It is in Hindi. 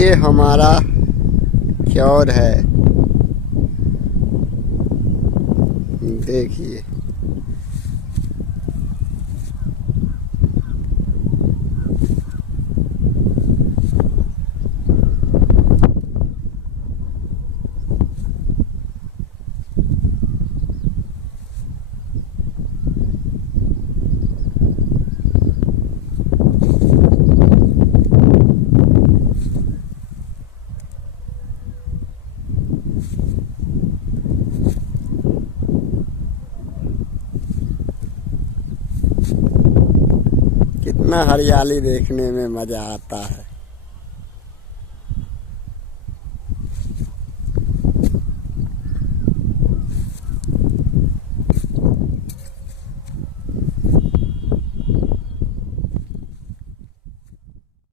ये हमारा क्योर है, देखिए। कितना हरियाली देखने में मजा आता है।